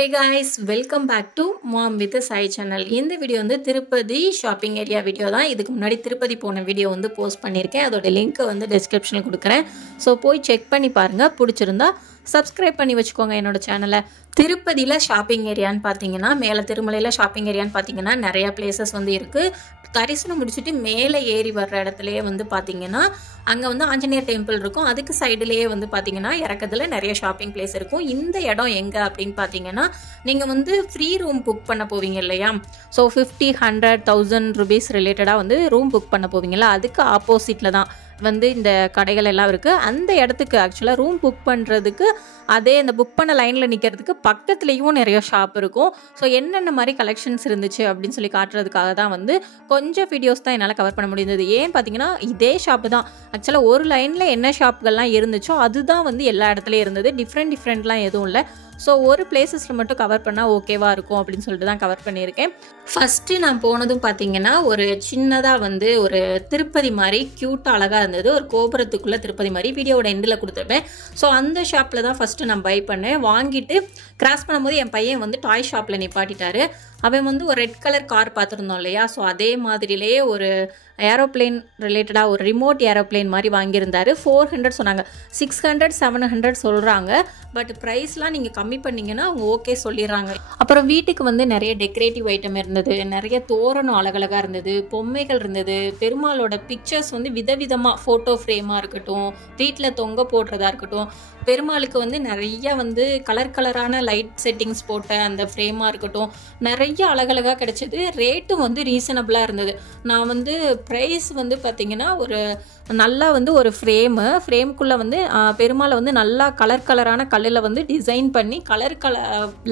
Hey guys, welcome back to Mom with the Sai channel. இந்த video வந்து Tirupati shopping area video தான். இதுக்கு முன்னாடி திருப்பதி போன வீடியோ வந்து போஸ்ட் பண்ணியிருக்கேன். அதோட லிங்க் வந்து டிஸ்கிரிப்ஷனில் கொடுக்குறேன். ஸோ போய் செக் பண்ணி பாருங்கள். பிடிச்சிருந்தா சப்ஸ்கிரைப் பண்ணி வச்சுக்கோங்க என்னோட சேனலை. திருப்பதியில் ஷாப்பிங் ஏரியான்னு பார்த்தீங்கன்னா, மேலே திருமலையில் ஷாப்பிங் ஏரியான்னு பார்த்தீங்கன்னா நிறையா பிளேசஸ் வந்து இருக்குது. தரிசனம் முடிச்சுட்டு மேலே ஏறி வர்ற இடத்துலையே வந்து பார்த்தீங்கன்னா அங்கே வந்து ஆஞ்சநேயர் டெம்பிள் இருக்கும். அதுக்கு சைடுலேயே வந்து பார்த்தீங்கன்னா இறக்கத்துல நிறைய ஷாப்பிங் பிளேஸ் இருக்கும். இந்த இடம் எங்கே அப்படின்னு பார்த்தீங்கன்னா, நீங்கள் வந்து ஃப்ரீ ரூம் புக் பண்ண போவீங்க இல்லையா? ஸோ 50, 100, 1000 rupees ரிலேட்டடாக வந்து ரூம் புக் பண்ண போவீங்களா, அதுக்கு ஆப்போசிட்டில் தான் வந்து இந்த கடைகள் எல்லாம் இருக்குது. அந்த இடத்துக்கு ஆக்சுவலாக ரூம் புக் பண்ணுறதுக்கு அதே அந்த புக் பண்ண லைனில் நிற்கிறதுக்கு பக்கத்துலேயும் நிறைய ஷாப் இருக்கும். ஸோ என்னென்ன மாதிரி கலெக்ஷன்ஸ் இருந்துச்சு அப்படின்னு சொல்லி காட்டுறதுக்காக தான் வந்து கொஞ்சம் வீடியோஸ் தான் என்னால் கவர் பண்ண முடிந்தது. ஏன்னு பார்த்தீங்கன்னா, இதே ஷாப்பு தான் ஆக்சுவலாக ஒரு லைனில் என்ன ஷாப்புகள்லாம் இருந்துச்சோ அதுதான் வந்து எல்லா இடத்துலையும் இருந்தது. டிஃப்ரெண்ட்லாம் எதுவும் இல்லை. ஸோ ஒரு பிளேசஸில் மட்டும் கவர் பண்ணால் ஓகேவாக இருக்கும் அப்படின்னு சொல்லிட்டு தான் கவர் பண்ணியிருக்கேன். ஃபஸ்ட்டு நான் போனதும் பார்த்தீங்கன்னா ஒரு சின்னதாக வந்து ஒரு திருப்பதி மாதிரி க்யூட்டாக அழகாக இருந்தது. ஒரு கோபுரத்துக்குள்ளே திருப்பதி மாதிரி வீடியோவோட எண்டில் கொடுத்துருப்பேன். ஸோ அந்த ஷாப்பில் தான் ஃபஸ்ட்டு நான் பை பண்ணேன். வாங்கிட்டு கிராஸ் பண்ணும்போது என் பையன் வந்து டாய் ஷாப்பில் நிப்பாட்டிட்டாரு. அவன் வந்து ஒரு ரெட் கலர் கார் பார்த்துருந்தோம் இல்லையா? ஸோ அதே மாதிரிலேயே ஒரு ஏரோப்ளேன் ரிலேட்டடாக ஒரு ரிமோட் ஏரோப்ளேன் மாதிரி வாங்கியிருந்தாரு. 400 சொன்னாங்க. 600, 700 சொல்கிறாங்க. பட் ப்ரைஸ்லாம் நீங்கள் கம்மி பண்ணிங்கன்னா அவங்க ஓகே சொல்லிடுறாங்க. அப்புறம் வீட்டுக்கு வந்து நிறைய டெக்கரேட்டிவ் ஐட்டம் இருந்தது. நிறைய தோரணம் அழகழகாக இருந்தது. பொம்மைகள் இருந்தது. பெருமாளோட பிக்சர்ஸ் வந்து விதவிதமாக ஃபோட்டோ ஃப்ரேமாக இருக்கட்டும், வீட்டில் தொங்க போடுறதா இருக்கட்டும், பெருமாளுக்கு வந்து நிறைய வந்து கலரான லைட் செட்டிங்ஸ் போட்ட அந்த ஃப்ரேமாக இருக்கட்டும், நிறைய அழகழகாக கிடச்சிது. ரேட்டும் வந்து ரீசனபிளாக இருந்தது. நான் வந்து ப்ரைஸ் வந்து பார்த்திங்கன்னா ஒரு நல்லா வந்து ஒரு ஃப்ரேமுக்குள்ளே வந்து பெருமாளை வந்து நல்லா கலரான கல்லில் வந்து டிசைன் பண்ணி கலர்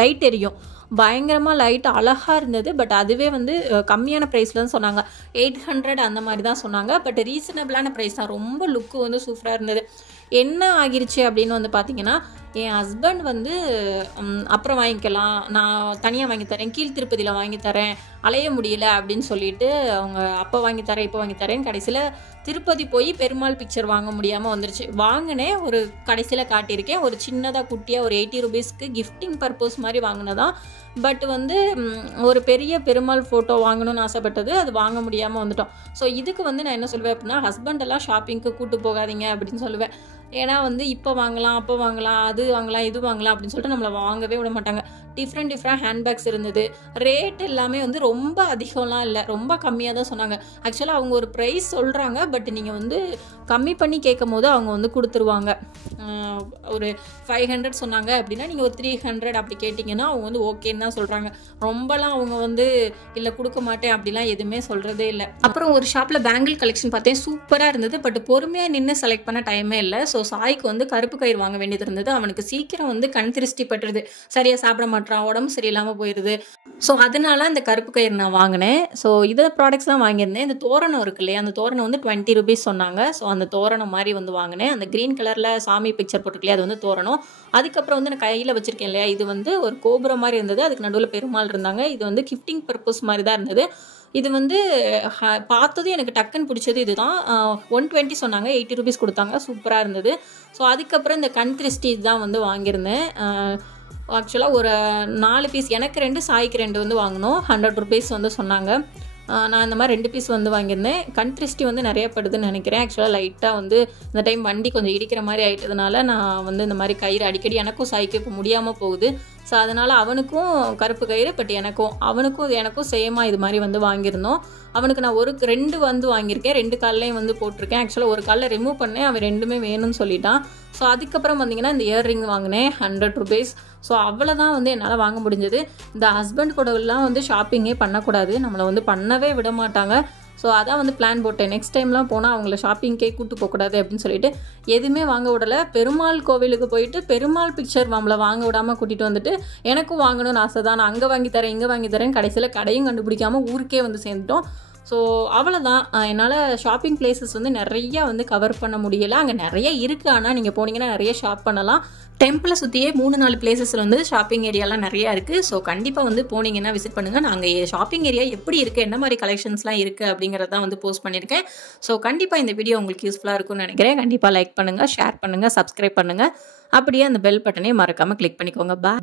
லைட் எரியும். பயங்கரமாக லைட் அழகாக இருந்தது. பட் அதுவே வந்து கம்மியான ப்ரைஸில் தான் சொன்னாங்க. 800 அந்த மாதிரி தான் சொன்னாங்க. பட் ரீசனபிளான ப்ரைஸ் தான். ரொம்ப லுக்கு வந்து சூப்பராக இருந்தது. என்ன ஆகிருச்சு அப்படின்னு வந்து பார்த்தீங்கன்னா, என் ஹஸ்பண்ட் வந்து அப்புறம் வாங்கிக்கலாம், நான் தனியாக வாங்கி தரேன், கீழ் திருப்பதியில் வாங்கி தரேன், அலைய முடியல அப்படின்னு சொல்லிட்டு அவங்க அப்போ வாங்கி தரேன் இப்போ வாங்கி தரேன்னு கடைசியில் திருப்பதி போய் பெருமாள் பிக்சர் வாங்க முடியாமல் வந்துருச்சு. வாங்கினேன், ஒரு கடைசியில் காட்டியிருக்கேன். ஒரு சின்னதாக குட்டியாக ஒரு 80 rupeesக்கு கிஃப்டிங் பர்பஸ் மாதிரி வாங்கினதான். பட் வந்து ஒரு பெரிய பெருமாள் ஃபோட்டோ வாங்கணும்னு ஆசைப்பட்டது, அது வாங்க முடியாமல் வந்துட்டோம். ஸோ இதுக்கு வந்து நான் என்ன சொல்லுவேன் அப்படின்னா, ஹஸ்பண்டெல்லாம் ஷாப்பிங்க்கு கூப்பிட்டு போகாதீங்க அப்படின்னு சொல்லுவேன். ஏன்னா வந்து இப்போ வாங்கலாம், அப்போ வாங்கலாம், அது வாங்கலாம், இது வாங்கலாம் அப்படின்னு சொல்லிட்டு நம்மளை வாங்கவே விட மாட்டாங்க. டிஃப்ரெண்ட் ஹேண்ட்பேக்ஸ் இருந்தது. ரேட் எல்லாமே வந்து ரொம்ப அதிகம்லாம் இல்லை, ரொம்ப கம்மியாக தான் சொன்னாங்க. ஆக்சுவலாக அவங்க ஒரு ப்ரைஸ் சொல்கிறாங்க. பட் நீங்கள் வந்து கம்மி பண்ணி கேட்கும் போது அவங்க வந்து கொடுத்துருவாங்க. ஒரு 500 சொன்னாங்க அப்படின்னா நீங்கள் ஒரு 300 அப்படி கேட்டிங்கன்னா அவங்க வந்து ஓகேன்னு தான் சொல்கிறாங்க. ரொம்பலாம் அவங்க வந்து இல்லை கொடுக்க மாட்டேன் அப்படிலாம் எதுவுமே சொல்கிறதே இல்லை. அப்புறம் ஒரு ஷாப்பில் பேங்கிள் கலெக்ஷன் பார்த்தேன், சூப்பராக இருந்தது. பட் பொறுமையாக நின்று செலக்ட் பண்ண டைமே இல்லை. ஸோ சாய்க்கு வந்து கருப்பு கயிறு வாங்க வேண்டியது இருந்தது. அவனுக்கு சீக்கிரம் வந்து கண் திருஷ்டி பட்டுருது, சரியாக சாப்பிட மாட்டான், உடம்பு சரியில்லாமல் போயிடுது. ஸோ அதனால அந்த கருப்பு கயிறு நான் வாங்கினேன். ஸோ இதை ப்ராடக்ட்ஸ் தான் வாங்கியிருந்தேன். இந்த தோரணம் இருக்கு இல்லையா, அந்த தோரணம் வந்து 20 rupees சொன்னாங்க. ஸோ அந்த தோரணம் மாதிரி வந்து வாங்கினேன். அந்த க்ரீன் கலரில் சாமி பிக்சர் போட்டுருக்கலையா, அது வந்து தோரணம். அதுக்கப்புறம் வந்து நான் கையில் வச்சுருக்கேன் இல்லையா, இது வந்து ஒரு கோபுரம் மாதிரி இருந்தது. அதுக்கு நடுவில் பெருமாள் இருந்தாங்க. இது வந்து கிஃப்டிங் பர்பஸ் மாதிரி தான் இருந்தது. இது வந்து பார்த்தது எனக்கு டக்குன்னு பிடிச்சது இதுதான். 120 சொன்னாங்க, 80 rupees கொடுத்தாங்க. சூப்பராக இருந்தது. ஸோ அதுக்கப்புறம் இந்த கண் திருஷ்டி தான் வந்து வாங்கியிருந்தேன். ஆக்சுவலாக ஒரு 4 பீஸ், எனக்கு 2, சாய்க்கு 2 வந்து வாங்கினோம். 100 rupees வந்து சொன்னாங்க. நான் இந்த மாதிரி 2 பீஸ் வந்து வாங்கியிருந்தேன். கண் திருஷ்டி வந்து நிறைய படுதுன்னு நினைக்கிறேன். ஆக்சுவலாக லைட்டாக வந்து இந்த டைம் வண்டி கொஞ்சம் இடிக்கிற மாதிரி ஆகிட்டதுனால நான் வந்து இந்த மாதிரி கயிறு அடிக்கடி எனக்கும் சாய்க்கு இப்போ முடியாமல் போகுது. ஸோ அதனால் அவனுக்கும் கருப்பு கயிறு, பட் எனக்கும் சேமாக இது மாதிரி வந்து வாங்கியிருந்தோம். அவனுக்கு நான் 2 வந்து வாங்கியிருக்கேன். 2 கால்லையும் வந்து போட்டிருக்கேன். ஆக்சுவலாக ஒரு காலில் ரிமூவ் பண்ணேன், அவன் 2மே வேணும்னு சொல்லிட்டான். ஸோ அதுக்கப்புறம் வந்தீங்கன்னா இந்த இயர்ரிங் வாங்கினேன், 100 rupees. ஸோ அவ்வளோதான் வந்து என்னால் வாங்க முடிஞ்சது. இந்த ஹஸ்பண்ட் கூடலாம் வந்து ஷாப்பிங்கே பண்ணக்கூடாது, நம்மளை வந்து பண்ணவே விட மாட்டாங்க. ஸோ அதான் வந்து பிளான் போட்டேன். நெக்ஸ்ட் டைம்லாம் போனால் அவங்கள ஷாப்பிங்கே கூப்பிட்டு போகக்கூடாது அப்படின்னு சொல்லிட்டு எதுவுமே வாங்க விடலை. பெருமாள் கோவிலுக்கு போயிட்டு பெருமாள் பிக்சர் நம்மளை வாங்க விடாமல் கூட்டிகிட்டு வந்துட்டு எனக்கும் வாங்கணும்னு ஆசை தான், நான் அங்கே வாங்கி தரேன் இங்கே வாங்கி தரேன், கடைசியில் கடையும் கண்டுபிடிக்காமல் ஊருக்கே வந்து சேர்ந்துட்டோம். ஸோ அவ்வளோதான். என்னால் ஷாப்பிங் பிளேசஸ் வந்து நிறையா வந்து கவர் பண்ண முடியலை. அங்கே நிறைய இருக்குது, ஆனால் நீங்கள் போனீங்கன்னா நிறைய ஷாப் பண்ணலாம். டெம்பிளை சுற்றியே 3-4 பிளேசஸில் வந்து ஷாப்பிங் ஏரியாலாம் நிறையா இருக்குது. ஸோ கண்டிப்பாக வந்து போனீங்கன்னா விசிட் பண்ணுங்கள். நாங்கள் ஷாப்பிங் ஏரியா எப்படி இருக்குது, என்ன மாதிரி கலெக்ஷன்ஸ்லாம் இருக்குது அப்படிங்கிறதான் வந்து போஸ்ட் பண்ணியிருக்கேன். ஸோ கண்டிப்பாக இந்த வீடியோ உங்களுக்கு யூஸ்ஃபுல்லாக இருக்கும்னு நினைக்கிறேன். கண்டிப்பாக லைக் பண்ணுங்கள், ஷேர் பண்ணுங்கள், சப்ஸ்கிரைப் பண்ணுங்கள். அப்படியே அந்த பெல் பட்டனே மறக்காமல் கிளிக் பண்ணிக்கோங்க. பாய்.